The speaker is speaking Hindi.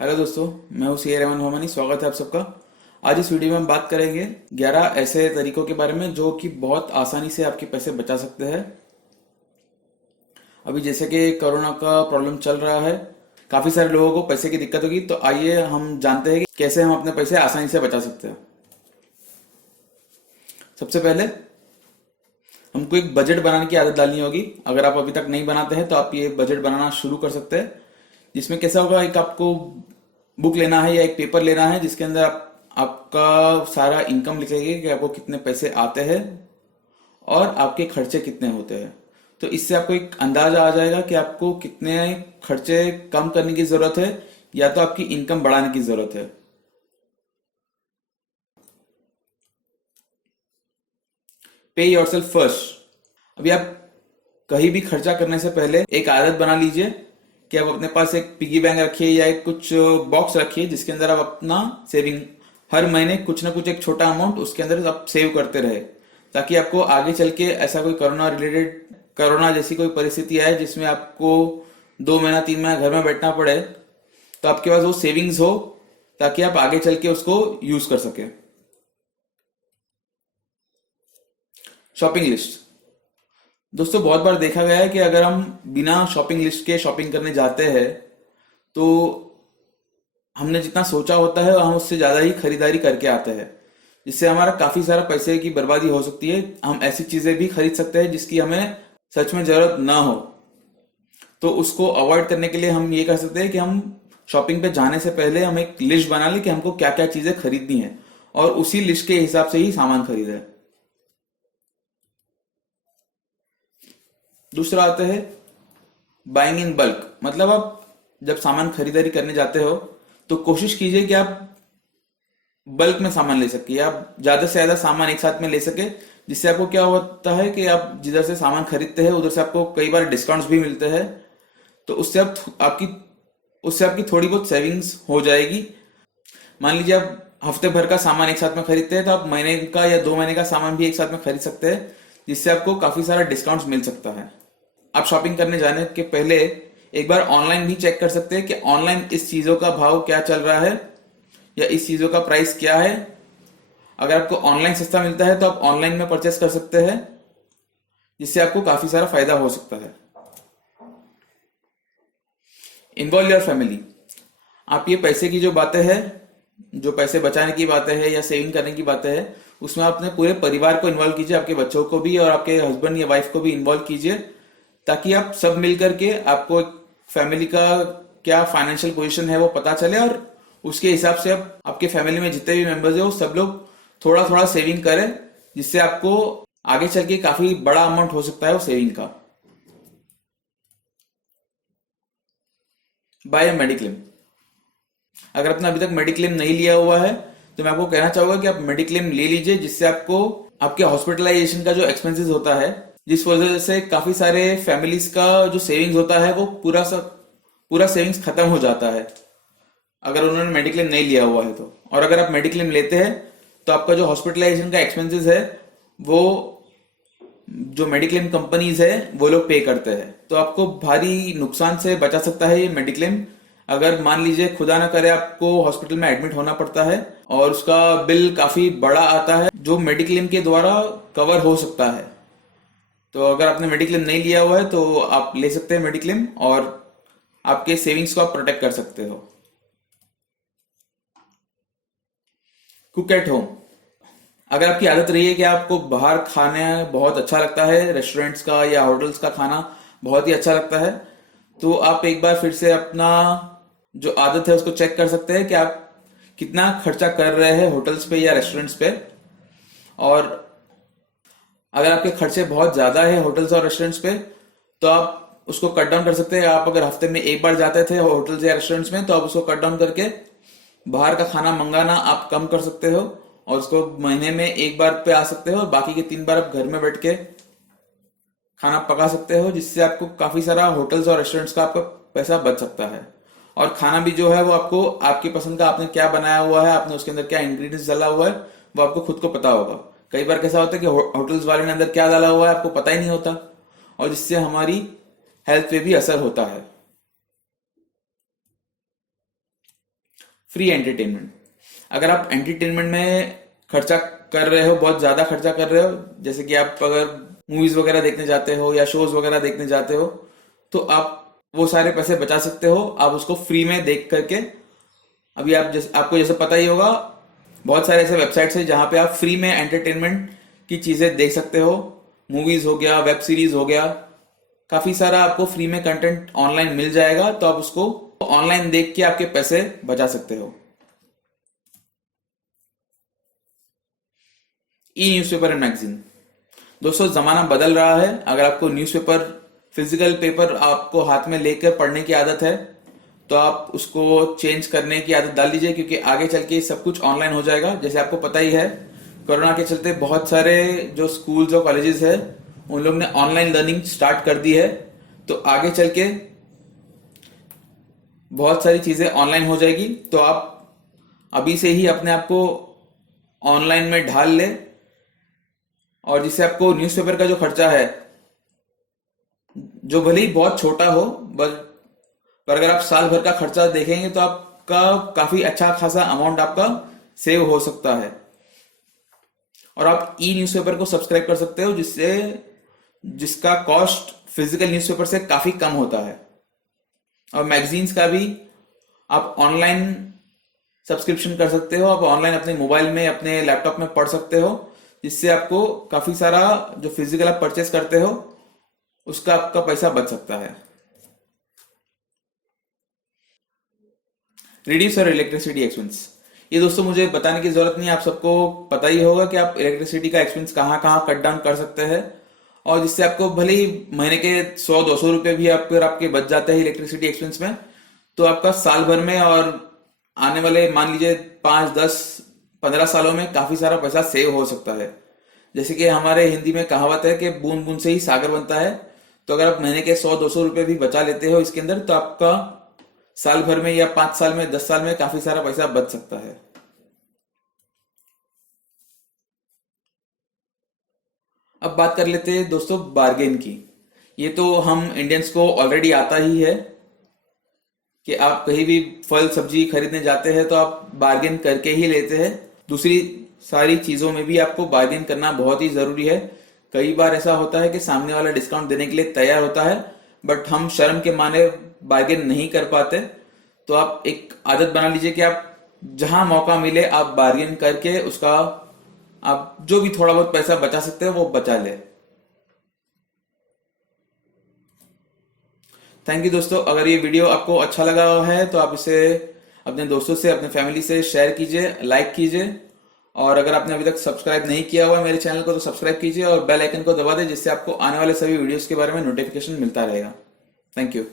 हेलो दोस्तों, मैं हूं सी रहमान मोहम्मनी। स्वागत है आप सबका। आज इस वीडियो में हम बात करेंगे 11 ऐसे तरीकों के बारे में जो कि बहुत आसानी से आपके पैसे बचा सकते हैं। अभी जैसे कि कोरोना का प्रॉब्लम चल रहा है, काफी सारे लोगों को पैसे की दिक्कत होगी, तो आइए हम जानते हैं कि कैसे हम अपने पैसे आसानी से बचा सकते हैं। सबसे पहले हमको एक बजट बनाने की आदत डालनी होगी। अगर आप अभी तक नहीं बनाते हैं तो आप ये बजट बनाना शुरू कर सकते हैं। जिसमें कैसा होगा, एक आपको बुक लेना है या एक पेपर लेना है जिसके अंदर आपका सारा इनकम लिखेंगे कि आपको कितने पैसे आते हैं और आपके खर्चे कितने होते हैं। तो इससे आपको एक अंदाजा आ जाएगा कि आपको कितने खर्चे कम करने की जरूरत है या तो आपकी इनकम बढ़ाने की जरूरत है। पे योरसेल्फ फर्स्ट। अभी आप कहीं भी खर्चा करने से पहले एक आदत बना लीजिए कि आप अपने पास एक पिगी बैंक रखिए या एक कुछ बॉक्स रखिए जिसके अंदर आप अपना सेविंग हर महीने कुछ ना कुछ एक छोटा अमाउंट उसके अंदर आप सेव करते रहे, ताकि आपको आगे चल के ऐसा कोई कोरोना जैसी कोई परिस्थिति आए जिसमें आपको 2 महीना 3 महीना घर में बैठना पड़े, तो आपके पास वो सेविंग्स हो ताकि आप आगे चल के उसको यूज कर सके। Shopping list. दोस्तों, बहुत बार देखा गया है कि अगर हम बिना शॉपिंग लिस्ट के शॉपिंग करने जाते हैं तो हमने जितना सोचा होता है हम उससे ज्यादा ही खरीदारी करके आते हैं, जिससे हमारा काफी सारा पैसे की बर्बादी हो सकती है। हम ऐसी चीजें भी खरीद सकते हैं जिसकी हमें सच में जरूरत ना हो। तो उसको अवॉइड करने के लिए हम ये कर सकते हैं कि हम शॉपिंग पे जाने से पहले हम एक लिस्ट बना लें कि हमको क्या क्या चीजें खरीदनी है और उसी लिस्ट के हिसाब से ही सामान खरीदें। दूसरा आता है बाइंग इन बल्क। मतलब आप जब सामान खरीदारी करने जाते हो तो कोशिश कीजिए कि आप बल्क में सामान ले सके या आप ज्यादा से ज्यादा सामान एक साथ में ले सके, जिससे आपको क्या होता है कि आप जिधर से सामान खरीदते हैं उधर से आपको कई बार डिस्काउंट्स भी मिलते हैं। तो उससे आपकी थोड़ी बहुत सेविंग्स हो जाएगी। मान लीजिए आप हफ्ते भर का सामान एक साथ में खरीदते हैं तो आप महीने का या 2 महीने का सामान भी एक साथ में खरीद सकते हैं, जिससे आपको काफी सारा डिस्काउंट्स मिल सकता है। आप शॉपिंग करने जाने के पहले एक बार ऑनलाइन भी चेक कर सकते हैं कि ऑनलाइन इस चीजों का भाव क्या चल रहा है या इस चीजों का प्राइस क्या है। अगर आपको ऑनलाइन सस्ता मिलता है तो आप ऑनलाइन में परचेस कर सकते हैं, जिससे आपको काफी सारा फायदा हो सकता है। Involve your family. आप ये पैसे की जो बातें हैं, जो पैसे बचाने की बातें हैं या सेविंग करने की बातें हैं, उसमें आप अपने पूरे परिवार को इन्वॉल्व कीजिए, आपके बच्चों को भी और आपके हस्बैंड या वाइफ को भी इन्वॉल्व कीजिए, ताकि आप सब मिलकर के आपको एक फैमिली का क्या फाइनेंशियल पोजीशन है वो पता चले और उसके हिसाब से आप आपके फैमिली में जितने भी मेंबर्स हैं वो सब लोग थोड़ा थोड़ा सेविंग करें, जिससे आपको आगे चल के काफी बड़ा अमाउंट हो सकता है वो सेविंग का। Buy mediclaim. अगर आपने अभी तक मेडिक्लेम नहीं लिया हुआ है तो मैं आपको कहना चाहूंगा कि आप मेडिक्लेम ले लीजिए, जिससे आपको आपके हॉस्पिटलाइजेशन का जो एक्सपेंसेस होता है, जिस वजह से काफी सारे फैमिलीज का जो सेविंग्स होता है वो पूरा सेविंग्स खत्म हो जाता है अगर उन्होंने मेडिक्लेम नहीं लिया हुआ है तो। और अगर आप मेडिक्लेम लेते हैं तो आपका जो हॉस्पिटलाइजेशन का एक्सपेंसेस है वो जो मेडिक्लेम कंपनीज है वो लोग पे करते हैं, तो आपको भारी नुकसान से बचा सकता है ये मेडिक्लेम। अगर मान लीजिए खुदा ना करे आपको हॉस्पिटल में एडमिट होना पड़ता है और उसका बिल काफी बड़ा आता है जो मेडिक्लेम के द्वारा कवर हो सकता है, तो अगर आपने मेडिक्लेम नहीं लिया हुआ है तो आप ले सकते हैं मेडिक्लेम और आपके सेविंग्स को आप प्रोटेक्ट कर सकते हो। Cook at home. अगर आपकी आदत रही है कि आपको बाहर खाने बहुत अच्छा लगता है, रेस्टोरेंट्स का या होटल्स का खाना बहुत ही अच्छा लगता है, तो आप एक बार फिर से अपना जो आदत है उसको चेक कर सकते हैं कि आप कितना खर्चा कर रहे हैं होटल्स पे या रेस्टोरेंट्स पे। और अगर आपके खर्चे बहुत ज्यादा है होटल्स और रेस्टोरेंट्स पे तो आप उसको कट डाउन कर सकते हैं। आप अगर हफ्ते में एक बार जाते थे होटल्स या रेस्टोरेंट्स में तो आप उसको कट डाउन करके बाहर का खाना मंगाना आप कम कर सकते हो और उसको महीने में एक बार पे आ सकते हो और बाकी के 3 बार आप घर में बैठ के खाना पका सकते हो, जिससे आपको काफी सारा होटल्स और रेस्टोरेंट्स का आपका पैसा बच सकता है। और खाना भी जो है वो आपको आपकी पसंद का आपने क्या बनाया हुआ है, आपने उसके अंदर क्या इंग्रेडिएंट्स डाला हुआ है वो आपको खुद को पता होगा। कई बार कैसा होता है कि होटल्स वाले ने अंदर क्या डाला हुआ है आपको पता ही नहीं होता और जिससे हमारी हेल्थ पे भी असर होता है। Free entertainment. अगर आप एंटरटेनमेंट में खर्चा कर रहे हो, बहुत ज्यादा खर्चा कर रहे हो, जैसे कि आप अगर मूवीज वगैरह देखने जाते हो या शोज वगैरह देखने जाते हो, तो आप वो सारे पैसे बचा सकते हो, आप उसको फ्री में देख करके। अभी आपको जैसे पता ही होगा, बहुत सारे ऐसे वेबसाइट्स हैं जहां पे आप फ्री में एंटरटेनमेंट की चीजें देख सकते हो। मूवीज हो गया, वेब सीरीज हो गया, काफी सारा आपको फ्री में कंटेंट ऑनलाइन मिल जाएगा, तो आप उसको ऑनलाइन देख के आपके पैसे बचा सकते हो। ई न्यूज़पेपर एंड मैगजीन। दोस्तों, जमाना बदल रहा है। अगर आपको न्यूज़पेपर, फिजिकल पेपर आपको हाथ में लेकर पढ़ने की आदत है, तो आप उसको चेंज करने की आदत डाल दीजिए, क्योंकि आगे चल के सब कुछ ऑनलाइन हो जाएगा। जैसे आपको पता ही है, कोरोना के चलते बहुत सारे जो स्कूल्स और कॉलेजेस है, उन लोग ने ऑनलाइन लर्निंग स्टार्ट कर दी है। तो आगे चल के बहुत सारी चीजें ऑनलाइन हो जाएगी। तो आप अभी से ही अपने आप को ऑनलाइन में ढाल ले, और जिससे आपको न्यूज़पेपर का जो खर्चा है, जो भले ही बहुत छोटा हो, पर अगर आप साल भर का खर्चा देखेंगे तो आपका काफी अच्छा खासा अमाउंट आपका सेव हो सकता है। और आप ई न्यूज़पेपर को सब्सक्राइब कर सकते हो, जिसका कॉस्ट फिजिकल न्यूज़पेपर से काफी कम होता है। और मैगजीन्स का भी आप ऑनलाइन सब्सक्रिप्शन कर सकते हो, आप ऑनलाइन अपने मोबाइल में, अपने लैपटॉप में पढ़ सकते हो, जिससे आपको काफी सारा जो फिजिकल आप परचेस करते हो उसका आपका पैसा बच सकता है। Reduce your electricity expense. ये दोस्तों मुझे बताने की जरूरत नहीं है, आप सबको पता ही होगा कि आप इलेक्ट्रिसिटी का एक्सपेंस कहाँ कहाँ कट डाउन कर सकते हैं, और जिससे आपको भले ही महीने के 100-200 रुपए भी आपके बच जाते हैं इलेक्ट्रिसिटी एक्सपेंस में, तो आपका साल भर में और आने वाले मान लीजिए 5-10-15 सालों में काफी सारा पैसा सेव हो सकता है। जैसे कि हमारे हिंदी में कहावत है कि बूंद बूंद से ही सागर बनता है। तो अगर आप महीने के 100-200 रुपए भी बचा लेते हो इसके अंदर, तो आपका साल भर में या 5 साल में, 10 साल में काफी सारा पैसा बच सकता है। अब बात कर लेते हैं दोस्तों बार्गेन की। ये तो हम इंडियंस को ऑलरेडी आता ही है कि आप कहीं भी फल सब्जी खरीदने जाते हैं तो आप बार्गेन करके ही लेते हैं। दूसरी सारी चीजों में भी आपको बार्गेन करना बहुत ही जरूरी है। कई बार ऐसा होता है कि सामने वाला डिस्काउंट देने के लिए तैयार होता है, बट हम शर्म के मारे बार्गेन नहीं कर पाते। तो आप एक आदत बना लीजिए कि आप जहां मौका मिले आप बार्गेन करके उसका आप जो भी थोड़ा बहुत पैसा बचा सकते हो वो बचा ले। थैंक यू दोस्तों। अगर ये वीडियो आपको अच्छा लगा है तो आप इसे अपने दोस्तों से, अपने फैमिली से शेयर कीजिए, लाइक कीजिए। और अगर आपने अभी तक सब्सक्राइब नहीं किया हुआ है मेरे चैनल को, तो सब्सक्राइब कीजिए और बेल आइकन को दबा दें, जिससे आपको आने वाले सभी वीडियोस के बारे में नोटिफिकेशन मिलता रहेगा। Thank you.